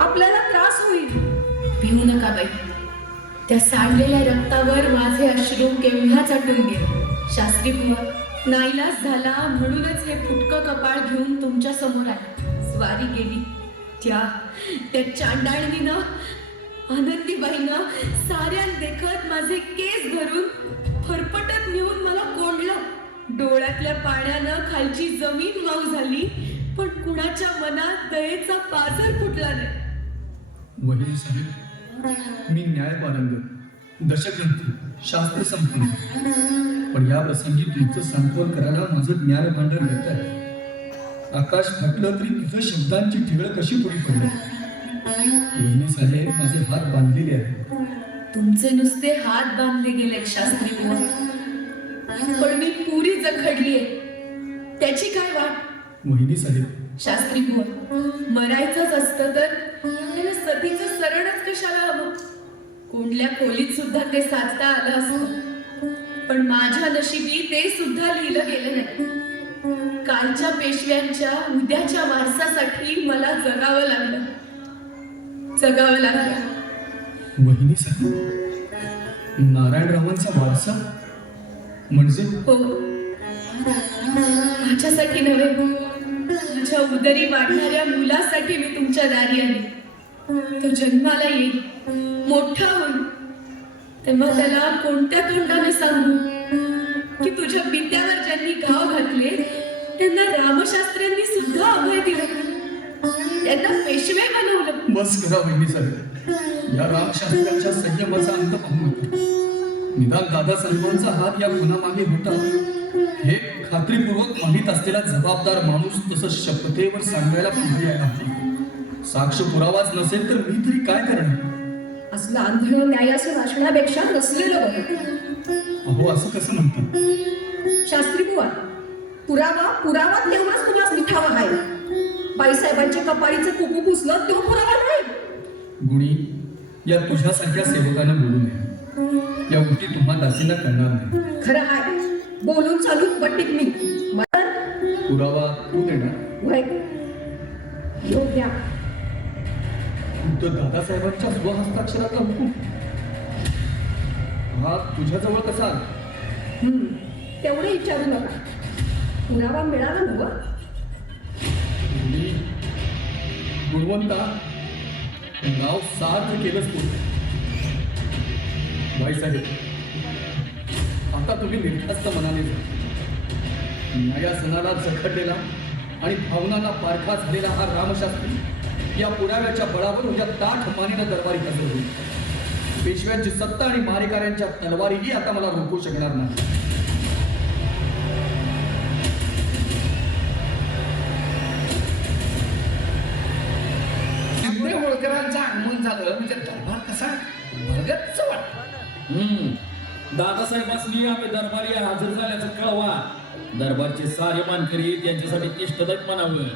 आपल्याला त्रास होईल. भिवू नका बाई. त्या सांडलेल्या रक्तावर माझे अश्रू केव्हा चटून गेले? शास्त्री बुवा नाईलाज झाला म्हणूनच हे फुटकं कपाळ घेऊन तुमच्यासमोर आहे स्वारी गेली. त्या त्या चांडाळणीनं आनंदीबाईनं साऱ्या देखत माझे केस धरून फरफटत नेऊन मला कोंडलं. डोळ्यातल्या पाण्यानं खालची जमीन वाव झाली पण कुणाच्या मनात दयेचा पाझर फुटला नाही. वडील साहेब मी न्यायपारंग दशग्रंथी शास्त्र संपन्न। पण या प्रसंगी तुमचं संकलन करायला माझं ज्ञान भांडार घेत आहे. आकाश फाटलं तरी तुझं शब्दांची ठिगळ कशी पुढे पडलं? वहिनी साहेब माझे हात बांधलेले आहेत. तुमचे नुसते हात बांधले गेले शास्त्री पण मी पुरी जखडलीये त्याची काय वाट? वहिनी साहेब. शास्त्री बुवा मरायचंच असतं तर त्याला सतीचं सरणच कशाला हवं? कोणल्या खोलीत सुद्धा ते साधता आलं असतं. पण माझ्या नशिबी ते सुद्धा लिहिलं गेलं नाही. कालच्या पेशव्यांच्या उद्याच्या वारसासाठी मला जगावं लागलं. जगावं लागलं. वहिनी साहेब नारायणरावांचा वारसा? म्हणजे? हो. माझ्यासाठी नव्हे. तुझ्या उदरी वाढणाऱ्या मुलासाठी मी तुमच्या दारी आली. तो जन्माला येईल. मोठा होईल. तेव्हा त्याला कोणत्या तोंडाने सांगू? की तुझ्या पित्यावर ज्यांनी घाव घातले त्यांना रामशास्त्र्यांनी सुद्धा अभय दिलं. त्यांना पेशवे बनवलं. बस करा बहिणी साहेब. या रामशास्त्राच्या संयमाचा अंत पाहून निदान दादा दादासाहेबांचा हात या गुन्हामागे होता. हे खात्रीपूर्वक माहीत असलेला जबाबदार माणूस तसं शपथेवर सांगायला पुढे हवा. साक्ष पुरावाच नसेल तर मी तरी काय करणार? असलं आंधळ न्यायाचं वाचण्यापेक्षा नसलेलं बरं. अहो असं कसं म्हणतात? शास्त्री बुवा पुरावा पुरावा तेवढाच तुम्हाला मिठावा आहे बाईसाहेबांच्या कपाळीचं कुकू पुसलं तो पुरावा नाही. गुणी या तुझ्यासारख्या सेवकानं बोलू नये. या गोष्टी तुम्हा दासींना कळणार नाही. खरं आहे बोलून चालू बट्टीक मी पुरावा तू देणार? वय. योग द्या खुद्द दादासाहेबांच्या स्वहस्ताक्षराचा हुकूम. हा तुझ्याजवळ कसा हम्म, तेवढे विचारू नका. पुरावा मिळाला नव गुणी, गुणवंता. नाव सार्थ केलंच तू बाईसाहेब आता तुम्ही निर्धास्त मनाने जा. न्यायासनाला जखडलेला आणि भावनांना पारखा झालेला हा रामशास्त्री या पुराव्याच्या बळावर उद्या ताठ मानेनं दरबारी हजर होईल. पेशव्यांची सत्ता आणि मारेकऱ्यांच्या तलवारीही आता मला रोखू शकणार नाही. होळकरांचं आगमन झालं म्हणजे दरबार कसा भगतच वाटत हम्म. दादासाहेबांनी आम्ही दरबारी हजर झाल्याचं कळवा. दरबारचे सारे मानकरी त्यांच्यासाठी इष्टदैत म्हणावं.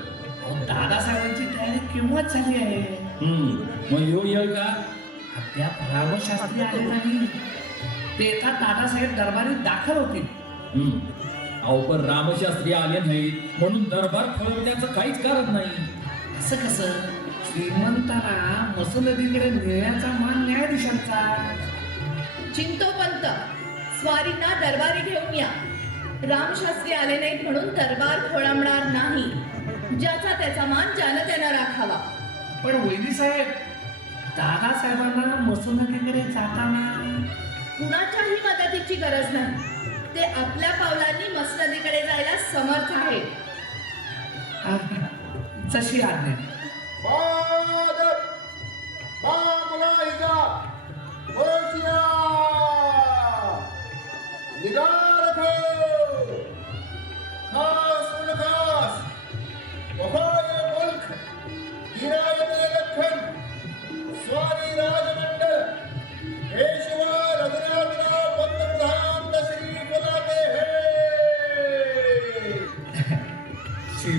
दादासाहेबांची तयारी केव्हाच झाली आहे? हम्म मग ह्यो येळ का? अद्याप रामशास्त्री आले नाही ते एका दादासाहेब दरबारीत दाखल होतील. अहो पण रामशास्त्री आले नाहीत म्हणून दरबार फळवण्याचं काहीच कारण नाही. असं कसं? श्रीमंताला मसनदीकडे नेण्याचा मान न्यायाधीशांचा. चिंतोपंत. स्वारींना दरबारी घेऊन या. रामशास्त्री आले नाहीत म्हणून दरबार खोळंबणार नाही. ज्याचा त्याचा मान ज्यानं त्यानं राखावा. पण वैदी साहेब दादासाहेबांना मसनदीकडे जाताना कुणाच्याही मदतीची गरज नाही. ते आपल्या पावलांनी मसनदीकडे जायला समर्थ आहे जशी आज्ञा.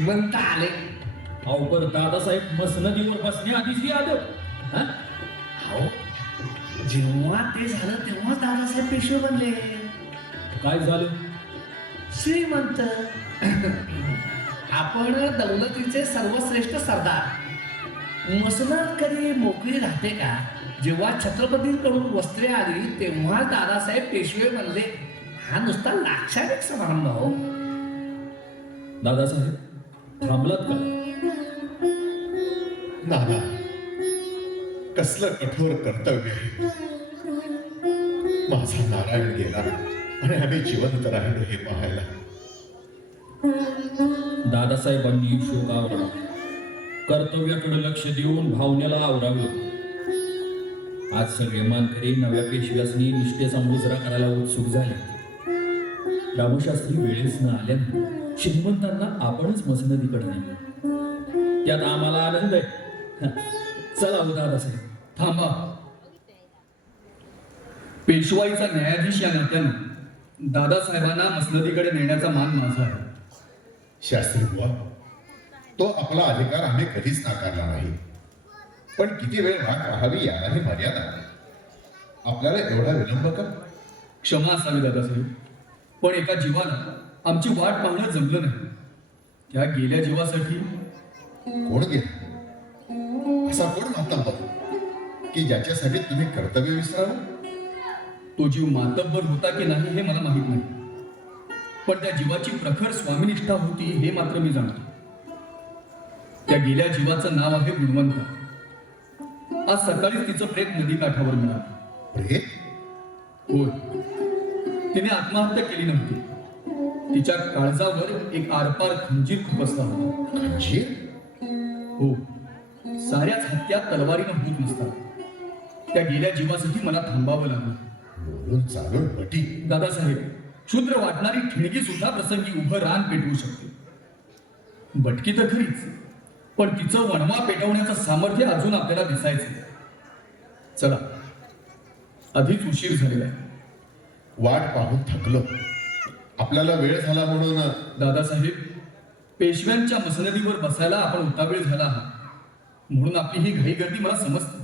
श्रीमंत आले. पण दादासाहेब मसनदीवर बसण्याआधीच आलं. हा? अहो जेव्हा ते झालं तेव्हा दादासाहेब पेशवे बनले. काय झालं? श्रीमंत. आपण दौलतीचे सर्वश्रेष्ठ सरदार. मसनद कधी मोकळी राहते का? जेव्हा छत्रपतींकडून वस्त्रे आली तेव्हा दादासाहेब पेशवे बनले. हा नुसता लाक्षणिक समारंभ हो. दादासाहेब थांबलात का? नाना कसलं कठोर कर्तव्य आहे. माझा नारायण गेला आणि आम्ही जिवंत राहिलो हे पाहायला. दादासाहेबांनी शोक आवरावा कर्तव्याकडे लक्ष देऊन भावनेला आवरावं आज सगळे मानकरी नव्या पेशव्यासनी निष्ठेचा मुजरा करायला उत्सुक झाले. रामशास्त्री वेळेस न आल्याने श्रीमंतांना आपणच मसनदीकडे नाही त्यात आम्हाला आनंद आहे. चला हो दादासाहेब थांबा. पेशवाईचा न्यायाधीश या नात्यानं दादासाहेबांना मसनदीकडे नेण्याचा मान माझा आहे. शास्त्री बुवा तो आपला अधिकार आम्ही कधीच नाकारला नाही. पण किती वेळ वाट राहावी यालाही मर्यादा. आपल्याला एवढा विलंब का? क्षमा असावी दादासाहेब. पण एका जीवाला आमची वाट पाहणं जमलं नाही. त्या गेल्या जीवासाठी कोण गेला? असा कोण मातब्बर की ज्याच्यासाठी तुम्ही कर्तव्य विसरावं तो जीव मातब्बर होता की नाही हे मला माहीत नाही. पण त्या जीवाची प्रखर स्वामीनिष्ठा होती हे मात्र मी जाणतो. त्या गेल्या जीवाचं नाव आहे गुणवंत. आज सकाळीच तिचं प्रेत नदी काठावर मिळालं. प्रेत? होय. तिने आत्महत्या केली नव्हती. तिच्या काळजावर एक आरपार खंजीर खुपसला होता खंजीर? हो. साऱ्याच हत्या तलवारीनं होत नसतात. त्या गेल्या जीवासाठी मला थांबावं लागलं. चालून बटी. दादासाहेब क्षुद्र वाटणारी ठिणगी सुद्धा प्रसंगी उभं रान पेटवू शकते. भटकी तर खरीच पण तिचं वणवा पेटवण्याचं सामर्थ्य अजून आपल्याला दिसायचं चला आधीच उशीर झालेला आहे. वाट पाहून थकलो. आपल्याला वेळ झाला म्हणून दादासाहेब पेशव्यांच्या मसनदीवर बसायला आपण उतावीळ झाला आहात. म्हणून आपली ही घाई गर्दी मला समजते.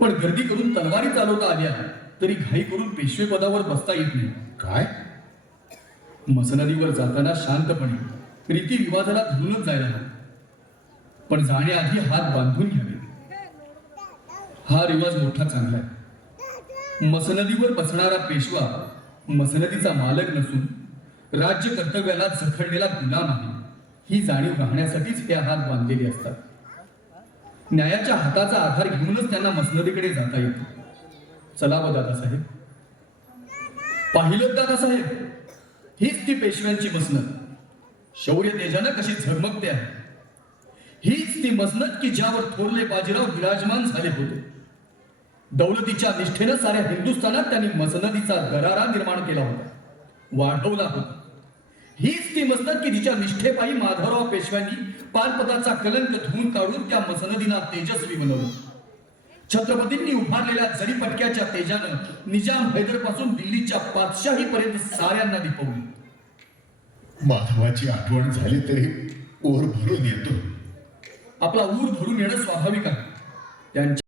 पण गर्दी करून तलवारी चालवता आल्या तरी घाई करून पेशवे पदावर बसता येत नाही. काय? मसनदीवर जाताना शांतपणे रीती रिवाजाला धरूनच जायला हवं. पण जाण्याआधी हात बांधून घ्यावे. हा रिवाज मोठा चांगला आहे. मसनदीवर बसणारा पेशवा मसनदीचा मालक नसून राज्य कर्तव्याला झखडलेला गुलाम आहे. ही जाणीव राहण्यासाठीच हे हात बांधलेले असतात. न्यायाच्या हाताचा आधार घेऊनच त्यांना मसनदीकडे जाता येतो. चला व दादासाहेब पाहिलं दादासाहेब हीच ती पेशव्यांची मसनद. शौर्य तेजानं कशी झगमगते आहे. हीच ती मसनद की ज्यावर थोरले बाजीराव विराजमान झाले होते. दौलतीच्या निष्ठेनं साऱ्या हिंदुस्थानात त्यांनी मसनदीचा दरारा निर्माण केला होता. वाढवला होता. हीच ती मसनद की जिच्या निष्ठेपायी माधवराव पेशव्यांनी पानपदाचा कलंक धुवून काढून त्या मसनदीला तेजस्वी बनवलं. छत्रपतींनी उभारलेल्या जरीपटक्याच्या तेजानं निजाम हैदरपासून दिल्लीच्या पातशाहीपर्यंत साऱ्यांना दिपवली. माधवाची आठवण झाली तरी ओर भरून येतो. आपला ऊर भरून येणं स्वाभाविक आहे. त्यांच्या